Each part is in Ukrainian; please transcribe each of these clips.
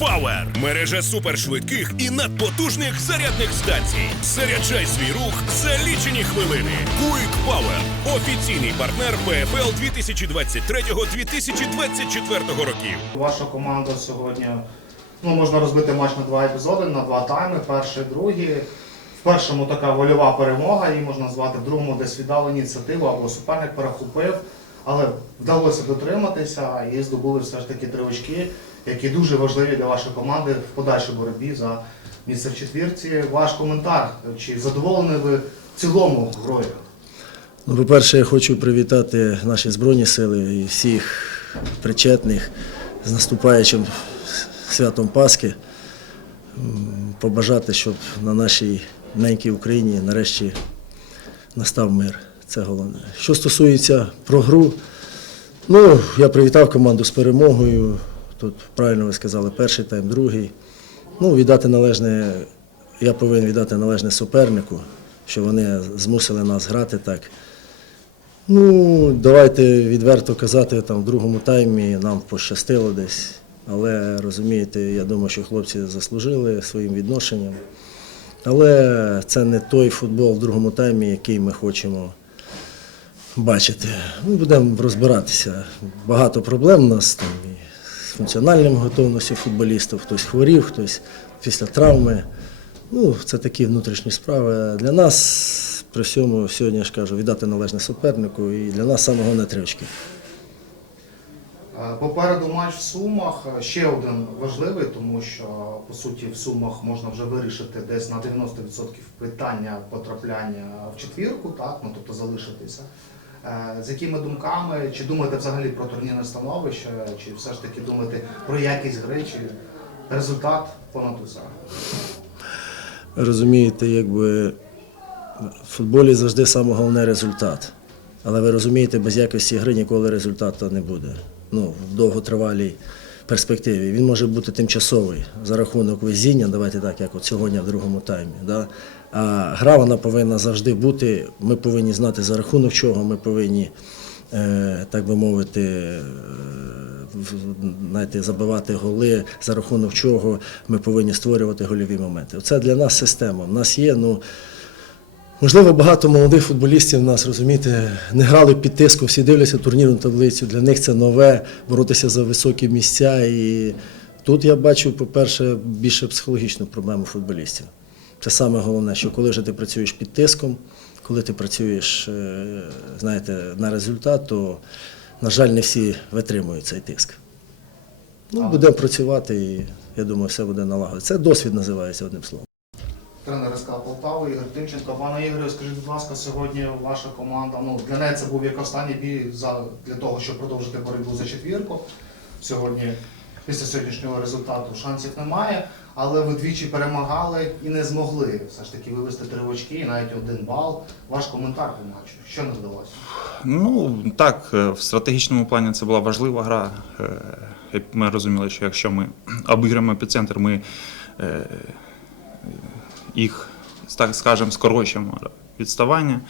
Power – мережа супершвидких і надпотужних зарядних станцій. Заряджай свій рух за лічені хвилини. Quick Power – офіційний партнер ПФЛ 2023-2024 років. Ваша команда сьогодні ну, можна розбити матч на два епізоди, на два тайми, перший, другий. В першому така вольова перемога, її можна назвати, в другому десь віддали ініціативу або суперник перехопив, але вдалося дотриматися і здобули все ж таки три очки, які дуже важливі для вашої команди в подальшій боротьбі за місце в четвірці. Ваш коментар, чи задоволені ви в цілому грою? Ну, по-перше, я хочу привітати наші Збройні сили і всіх причетних з наступаючим святом Пасхи. Побажати, щоб на нашій ненькій Україні нарешті настав мир. Це головне. Що стосується про гру, ну, я привітав команду з перемогою. Тут правильно ви сказали, перший тайм, другий. Ну, віддати належне, я повинен віддати належне супернику, що вони змусили нас грати так. Ну, давайте відверто казати, там в другому таймі нам пощастило десь. Але розумієте, я думаю, що хлопці заслужили своїм відношенням. Але це не той футбол в другому таймі, який ми хочемо бачити. Ми будемо розбиратися. Багато проблем у нас там функціональним готовністю футболістів. Хтось хворів, хтось після травми. Ну, це такі внутрішні справи. Для нас при всьому сьогодні я ж кажу, віддати належне супернику, і для нас саме головне три Попереду матч в Сумах. Ще один важливий, тому що по суті в Сумах можна вже вирішити десь на 90% питання потрапляння в четвірку, так ну тобто залишитися. Е, З якими думками? Чи думати взагалі про турнірне становище, чи все ж таки думати про якість гри, чи результат понад усе? Розумієте, якби в футболі завжди саме головне результат. Але ви розумієте, без якості гри ніколи результату не буде. Ну, в довготривалій перспективі. Він може бути тимчасовий за рахунок везіння, давайте так, як от сьогодні в другому таймі. Да? А гра вона повинна завжди бути. Ми повинні знати за рахунок чого, ми повинні, е, так би мовити, е, знаєте, забивати голи, за рахунок чого ми повинні створювати гольові моменти. Це для нас система. У нас є, ну. Можливо, багато молодих футболістів нас, розумієте, не грали під тиском, всі дивляться турнірну таблицю. Для них це нове, боротися за високі місця. І тут я бачу, по-перше, більше психологічну проблему футболістів. Це саме головне, що коли вже ти працюєш під тиском, коли ти працюєш, е, знаєте, на результат, то, на жаль, не всі витримують цей тиск. Ну, будемо працювати і я думаю, все буде налагодити. Це досвід називається одним словом. Тренер СК Полтави Ігор Тимченко. Пане Ігорю, скажіть, будь ласка, сьогодні ваша команда, ну для неї це був як останній бій за, для того, щоб продовжити боротьбу за четвірку. Сьогодні, після сьогоднішнього результату, шансів немає, але ви двічі перемагали і не змогли все ж таки вивести три очки, і навіть один бал. Ваш коментар по матчу. Що не вдалося? Ну так, е, в стратегічному плані це була важлива гра. Е, Ми розуміли, що якщо ми обіграємо епіцентр, ми е, їх, так скажемо, скорочуємо відставання.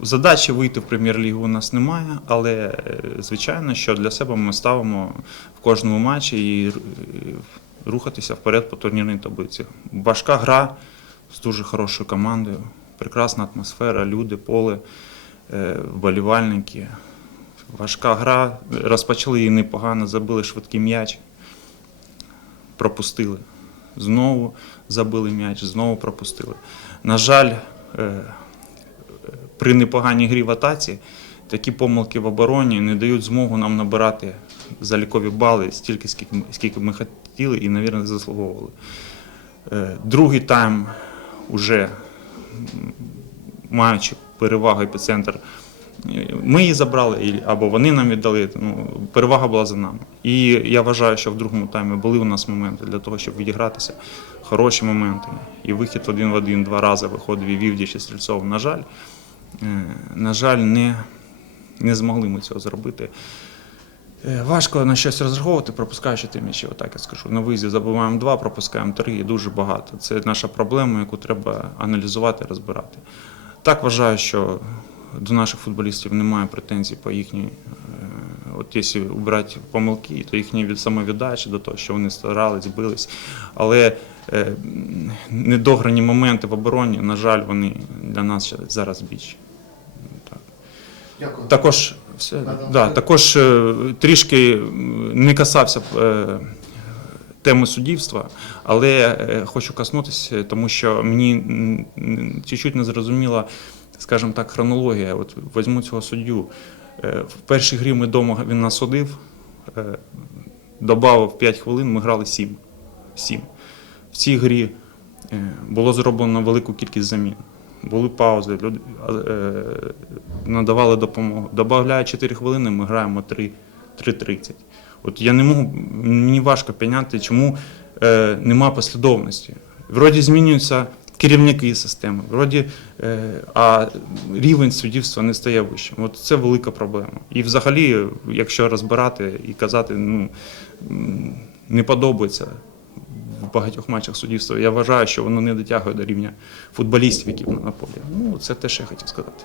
Задачі вийти в прем'єр-лігу у нас немає, але е, звичайно, що для себе ми ставимо в кожному матчі і е, рухатися вперед по турнірній таблиці. Важка гра з дуже хорошою командою, прекрасна атмосфера, люди, поле, е, вболівальники. Важка гра. Розпочали її непогано, забили швидкий м'яч, пропустили. Знову забили м'яч, знову пропустили. На жаль, е, при непоганій грі в атаці такі помилки в обороні не дають змогу нам набирати залікові бали стільки, скільки ми, хотіли і, мабуть, заслуговували. Е, Другий тайм уже маючи перевагу епіцентр, ми її забрали або вони нам віддали. Ну, перевага була за нами. І я вважаю, що в другому таймі були у нас моменти для того, щоб відігратися. Хороші моменти. І вихід один в один два рази виходив і Вівдіч і Стрільцов. На жаль, е, на жаль, не, не змогли ми цього зробити. Е, Важко на щось розраховувати, пропускаючи ті м'ячі, отак я скажу. На виїзді забуваємо два, пропускаємо три і дуже багато. Це наша проблема, яку треба аналізувати, розбирати. Так вважаю, що до наших футболістів немає претензій по їхній е, от якщо брати помилки, то їхні від самовіддачі до того, що вони старались, бились. Але е, недограні моменти в обороні, на жаль, вони для нас зараз більші. Дякую. Також, все, Да-да. також е, трішки не касався теми суддівства, але хочу коснутися, тому що мені чуть-чуть не зрозуміла, скажімо так, хронологія. От візьму цього суддю. Е, В першій грі ми вдома він нас судив, е, добавив 5 хвилин, ми грали 7. 7. В цій грі е, було зроблено велику кількість замін. Були паузи, люди надавали допомогу. Добавляє 4 хвилини, ми граємо 3, 3.30. От я не можу, мені важко поняти, чому нема послідовності. Вроді змінюються керівники системи, вроді, е, а рівень суддівства не стає вищим. От це велика проблема. І взагалі, якщо розбирати і казати, ну не подобається в багатьох матчах суддівства, я вважаю, що воно не дотягує до рівня футболістів, які на полі. Ну, це те, що я хотів сказати.